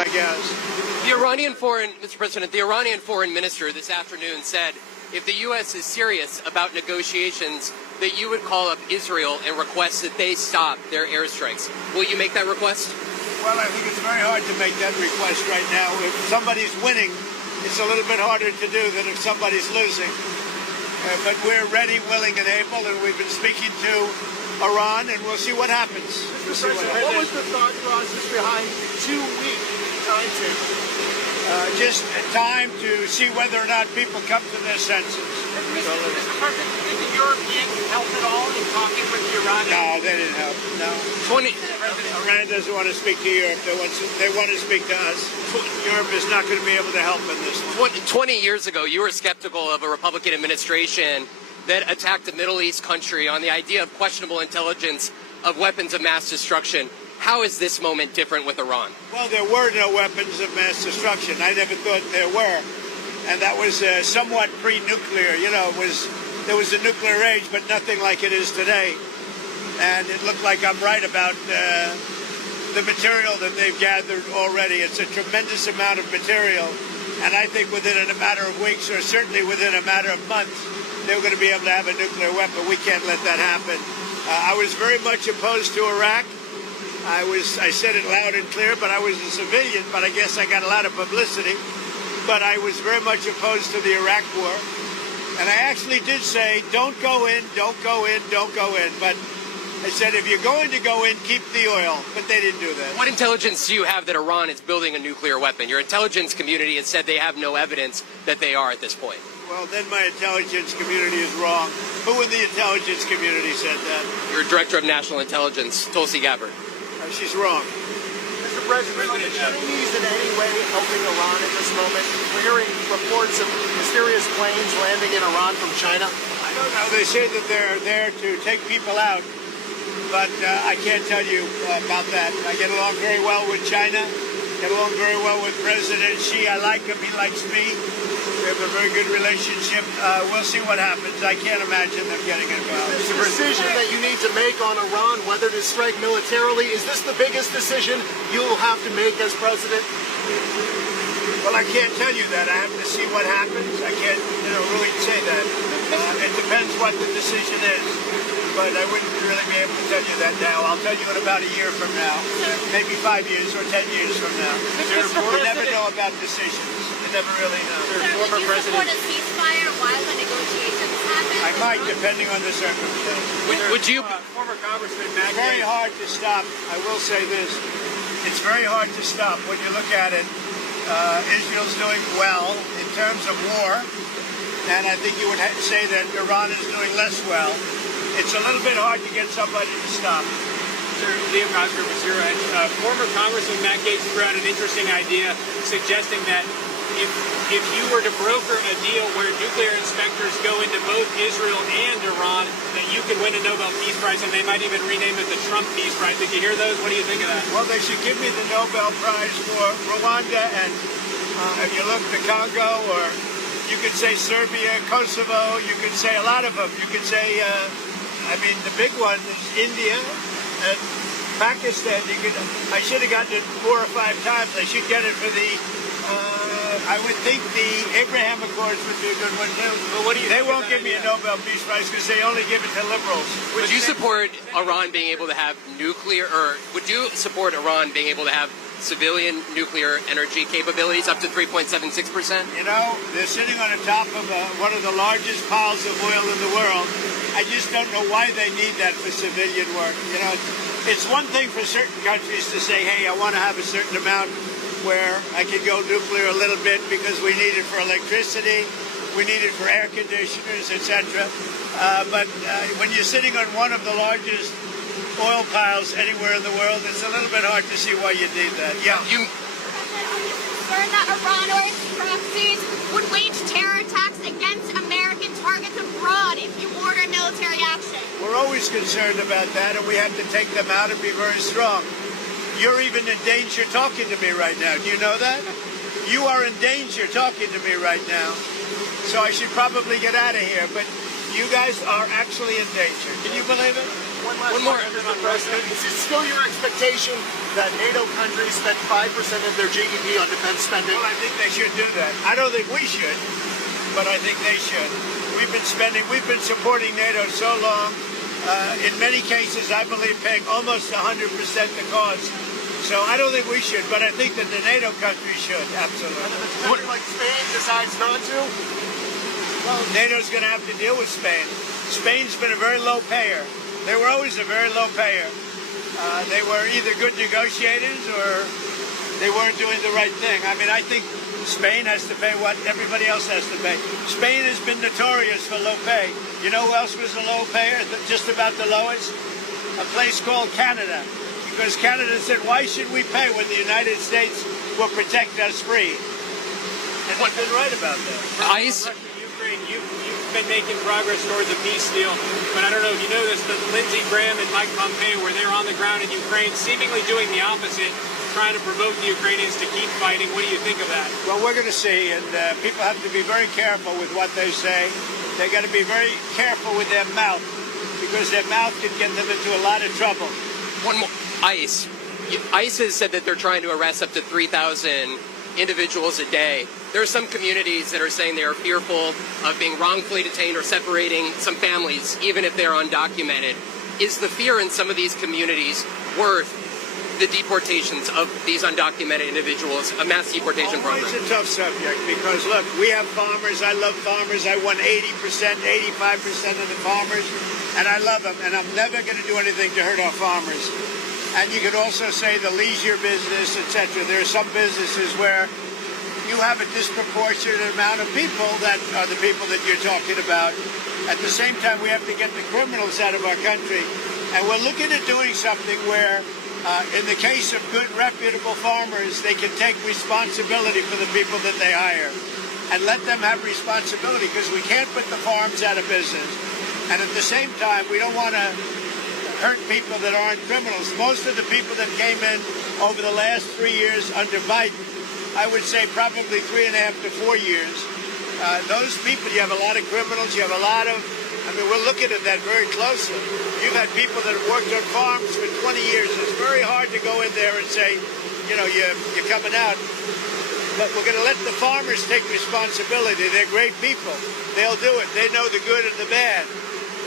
I guess. Mr. President, the Iranian foreign minister this afternoon said if the U.S. is serious about negotiations, that you would call up Israel and request that they stop their airstrikes. Will you make that request? Well, I think it's very hard to make that request right now. If somebody's winning, it's a little bit harder to do than if somebody's losing. But we're ready, willing, and able, and we've been speaking to Iran, and we'll see what happens. What was the thought process behind 2-week timetable? Just time to see whether or not people come to their senses. Mr. President, did the Europeans help at all in talking with the Iranians? No, they didn't help. No. Iran doesn't want to speak to Europe. They want to speak to us. Europe is not going to be able to help in this one. 20 years ago, you were skeptical of a Republican administration that attacked a Middle East country on the idea of questionable intelligence of weapons of mass destruction. How is this moment different with Iran? Well, there were no weapons of mass destruction. I never thought there were. And that was somewhat pre-nuclear. You know, there was a nuclear age, but nothing like it is today. And it looked like I'm right about the material that they've gathered already. It's a tremendous amount of material. And I think within a matter of weeks, or certainly within a matter of months, they're going to be able to have a nuclear weapon. We can't let that happen. I was very much opposed to Iraq. I said it loud and clear, but I was a civilian, but I guess I got a lot of publicity. But I was very much opposed to the Iraq war. And I actually did say, don't go in, don't go in, don't go in. But I said, if you're going to go in, keep the oil. But they didn't do that. What intelligence do you have that Iran is building a nuclear weapon? Your intelligence community has said they have no evidence that they are at this point. Well, then my intelligence community is wrong. Who in the intelligence community said that? Your Director of National Intelligence, Tulsi Gabbard. She's wrong. Mr. President, are the Chinese in any way helping Iran at this moment? We're hearing reports of mysterious planes landing in Iran from China. I don't know. They say that they're there to take people out, but I can't tell you about that. I get along very well with China, get along very well with President Xi. I like him. He likes me. We have a very good relationship. We'll see what happens. I can't imagine them getting involved. This decision that you need to make on Iran, whether to strike militarily, is this the biggest decision you'll have to make as president? Well, I can't tell you that. I have to see what happens. I can't, really say that. It depends what the decision is. But I wouldn't really be able to tell you that now. I'll tell you in about a year from now, maybe 5 years or 10 years from now. You never know about decisions. You never really know. Would you support a ceasefire while the negotiations happen? I might, depending on the circumstances. Would you? Former Congressman Matt It's very hard to stop. I will say this. It's very hard to stop when you look at it. Israel's doing well in terms of war, and I think you would say that Iran is doing less well. It's a little bit hard to get somebody to stop. Sir, Leo Cosgrove was here. Former Congressman Matt Gaetz threw out an interesting idea suggesting that if you were to broker a deal where nuclear inspectors go into both Israel and Iran, that you could win a Nobel Peace Prize, and they might even rename it the Trump Peace Prize. Did you hear those? What do you think of that? Well, they should give me the Nobel Prize for Rwanda, and if you look at Congo, or you could say Serbia, Kosovo, you could say a lot of them. You could say, the big one is India and Pakistan. I should have gotten it 4 or 5 times. I should get it for the... I would think the Abraham Accords would be a good one too. But what do you They won't give me a Nobel Peace Prize because they only give it to liberals. Would you support Iran being able to have nuclear, or would you support Iran being able to have civilian nuclear energy capabilities up to 3.76%? You know, they're sitting on the top of one of the largest piles of oil in the world. I just don't know why they need that for civilian work. It's one thing for certain countries to say, hey, I want to have a certain amount where I could go nuclear a little bit because we need it for electricity, we need it for air conditioners, etc. But when you're sitting on one of the largest oil piles anywhere in the world, it's a little bit hard to see why you need that. Yeah. Are you concerned that Iran or its proxies would wage terror attacks against American targets abroad if you order military action? We're always concerned about that, and we have to take them out and be very strong. You're even in danger talking to me right now. Do you know that? You are in danger talking to me right now. So I should probably get out of here. But you guys are actually in danger. Can you believe it? One more. Mr. President. Is it still your expectation that NATO countries spend 5% of their GDP on defense spending? Well, I think they should do that. I don't think we should, but I think they should. We've been supporting NATO so long. In many cases, I believe paying almost 100% the cost. So I don't think we should, but I think that the NATO countries should, absolutely. And if a country like Spain decides not to? Well, NATO's going to have to deal with Spain. Spain's been a very low payer. They were always a very low payer. They were either good negotiators or they weren't doing the right thing. I mean, I think Spain has to pay what everybody else has to pay. Spain has been notorious for low pay. You know who else was a low payer, just about the lowest? A place called Canada. Because Canada said, why should we pay when the United States will protect us free? And they've been right about that. ICE? Ukraine, you've been making progress towards a peace deal, but I don't know if you know this, but Lindsey Graham and Mike Pompeo were there on the ground in Ukraine, seemingly doing the opposite, trying to provoke the Ukrainians to keep fighting. What do you think of that? Well, we're going to see, and people have to be very careful with what they say. They got to be very careful with their mouth, because their mouth can get them into a lot of trouble. One more. ICE. ICE has said that they're trying to arrest up to 3,000 individuals a day. There are some communities that are saying they are fearful of being wrongfully detained or separating some families, even if they're undocumented. Is the fear in some of these communities worth the deportations of these undocumented individuals, a mass deportation program? It's a tough subject because, look, we have farmers. I love farmers. I won 80%, 85% of the farmers, and I love them, and I'm never going to do anything to hurt our farmers. And you could also say the leisure business, etc. There are some businesses where you have a disproportionate amount of people that are the people that you're talking about. At the same time, we have to get the criminals out of our country. And we're looking at doing something where, in the case of good, reputable farmers, they can take responsibility for the people that they hire and let them have responsibility, because we can't put the farms out of business. And at the same time, we don't want to hurt people that aren't criminals. Most of the people that came in over the last 3 years under Biden, I would say probably 3.5 to 4 years, those people, you have a lot of criminals, you have a lot of, I mean, we're looking at that very closely. You've had people that have worked on farms for 20 years. It's very hard to go in there and say, you know, you're coming out. But we're going to let the farmers take responsibility. They're great people. They'll do it. They know the good and the bad.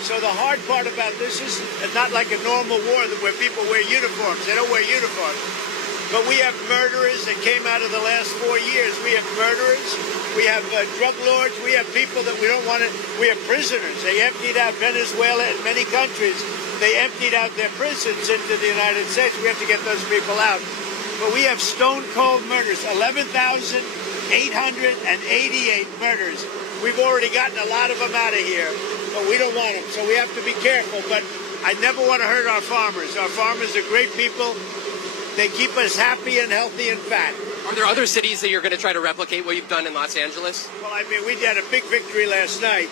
So the hard part about this is not like a normal war where people wear uniforms. They don't wear uniforms. But we have murderers that came out of the last 4 years. We have murderers. We have drug lords. We have people that we don't want to. We have prisoners. They emptied out Venezuela and many countries. They emptied out their prisons into the United States. We have to get those people out. But we have stone-cold murders, 11,888 murders. We've already gotten a lot of them out of here. But we don't want them, so we have to be careful. But I never want to hurt our farmers. Our farmers are great people. They keep us happy and healthy and fat. Are there other cities that you're going to try to replicate what you've done in Los Angeles? Well, I mean, we had a big victory last night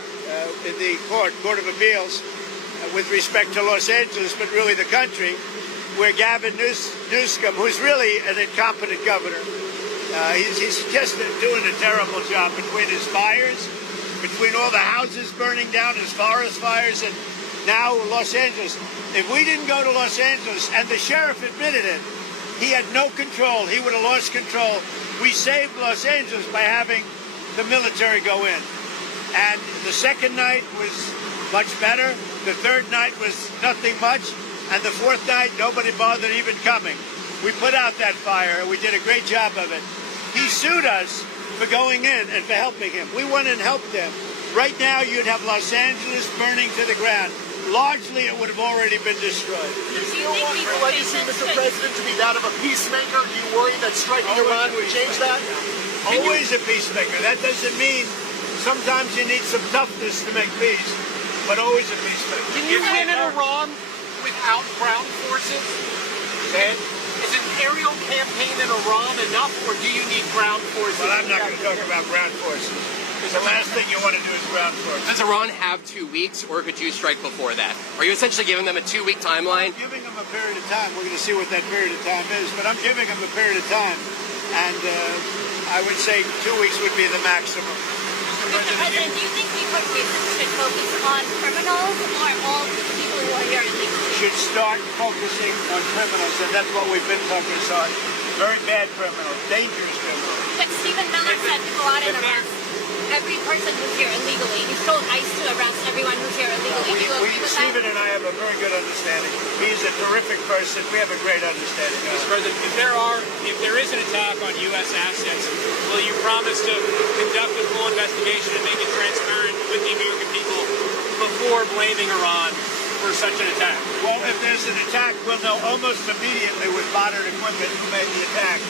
in the Court of Appeals with respect to Los Angeles, but really the country, where Gavin Newsom, who's really an incompetent governor, he's just doing a terrible job between his fires, between all the houses burning down, his forest fires, and now Los Angeles. If we didn't go to Los Angeles, and the sheriff admitted it, he had no control. He would have lost control. We saved Los Angeles by having the military go in. And the second night was much better. The third night was nothing much. And the fourth night, nobody bothered even coming. We put out that fire, and we did a great job of it. He sued us for going in and for helping him. We went and helped them. Right now, you'd have Los Angeles burning to the ground. Largely, it would have already been destroyed. Do you still want your legacy, Mr. President, to be that of a peacemaker? Do you worry that striking Iran would change that? Always a peacemaker. That doesn't mean sometimes you need some toughness to make peace, but always a peacemaker. Can you win in Iran without ground forces? Is an aerial campaign in Iran enough, or do you need ground forces? Well, I'm not going to talk about ground forces. Because the last thing you want to do is ground forces. Does Iran have 2 weeks, or could you strike before that? Are you essentially giving them a 2-week timeline? I'm giving them a period of time. We're going to see what that period of time is, but I'm giving them a period of time. And I would say 2 weeks would be the maximum. Mr. President, do you think deportations should focus on criminals or all people who or you're illegal. Should start focusing on criminals, and that's what we've been focused on. Very bad criminals, dangerous criminals. But Stephen Miller said to go out and arrest every person who's here illegally. He told ICE to arrest everyone who's here illegally. Do you agree with that? Stephen and I have a very good understanding. He's a terrific person. We have a great understanding. Mr. President, if there is an attack on U.S. assets, will you promise to conduct a full investigation and make it transparent with the American people before blaming Iran for such an attack? Well, if there's an attack, we'll know almost immediately with modern equipment who made the attack,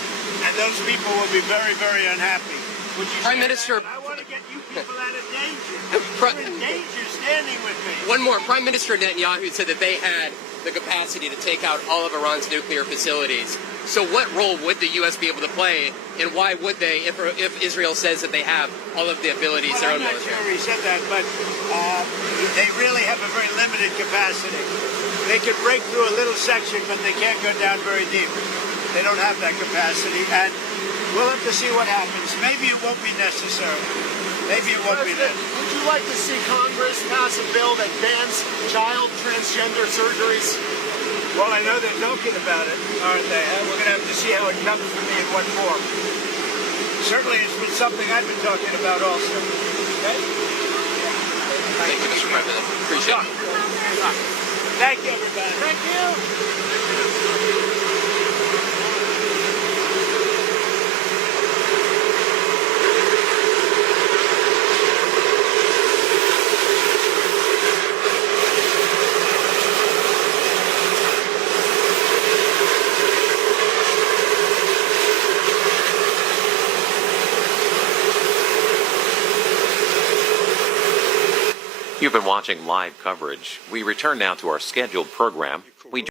and those people will be very, very unhappy. Would you Prime say Minister- that? I want to get you people out of danger. You're in danger standing with me. One more. Prime Minister Netanyahu said that they had the capacity to take out all of Iran's nuclear facilities. So what role would the U.S. be able to play, and why would they, if Israel says that they have all of the abilities, their own I'm not military? sure he said that, but they really have a very limited capacity. They can break through a little section, but they can't go down very deep. They don't have that capacity, and we'll have to see what happens. Maybe it won't be necessary. Maybe it won't be President, necessary. would you like to see Congress pass a bill that bans child transgender surgeries? Well, I know they're talking about it, aren't they? We're going to have to see how it comes to me in what form. Certainly, it's been something I've been talking about also. Okay? Thank you, Mr. President. Appreciate it. Thank you, everybody. Thank you. You've been watching live coverage. We return now to our scheduled program. We